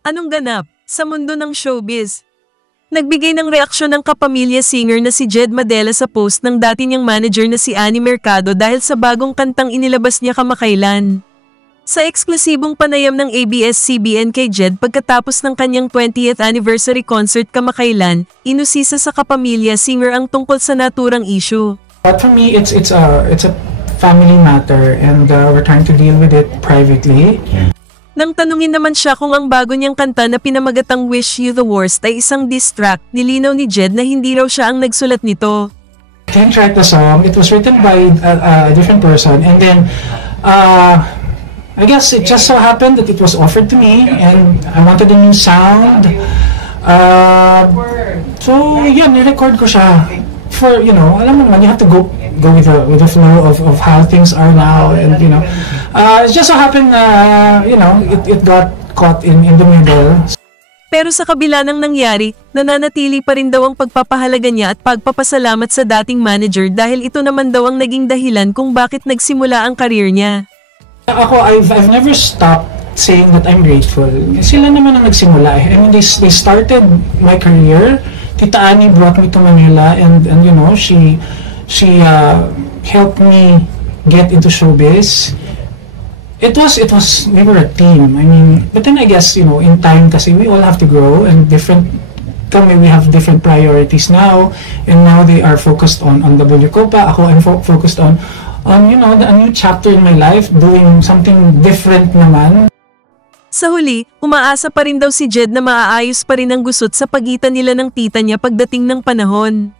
Anong ganap sa mundo ng showbiz? Nagbigay ng reaksyon ng kapamilya singer na si Jed Madela sa post ng dati niyang manager na si Annie Mercado dahil sa bagong kantang inilabas niya kamakailan. Sa eksklusibong panayam ng ABS-CBN kay Jed pagkatapos ng kanyang 20th anniversary concert kamakailan, inusisa sa kapamilya singer ang tungkol sa naturang issue. But for me, it's a family matter and we're trying to deal with it privately. Nang tanungin naman siya kung ang bago niyang kanta na pinamagatang Wish You the Worst ay isang diss track, nilinaw ni Jed na hindi raw siya ang nagsulat nito. I didn't write the song. It was written by a different person, and then I guess it just so happened that it was offered to me, and I wanted a new sound. So yun, ni-record ko siya. For, you know, alam mo naman, you have to go with the flow of how things are now, and you know, it just so happened you know, it got caught in the middle. Pero sa kabila ng nangyari, nananatili pa rin daw ang pagpapahalaga niya at pagpapasalamat sa dating manager dahil ito naman daw ang naging dahilan kung bakit nagsimula ang career niya. Ako, I've never stopped saying that I'm grateful. Sila naman ang nagsimula eh. I mean, they started my career. Tita Annie brought me to Manila, and you know, she helped me get into showbiz. It was we were a team. I mean, but then I guess, you know, in time kasi we all have to grow, and we have different priorities now, and now they are focused on W Copa. Ako, I'm focused on you know, a new chapter in my life, doing something different naman. Sa huli, umaasa pa rin daw si Jed na maaayos pa rin ang gusot sa pagitan nila ng tita niya pagdating ng panahon.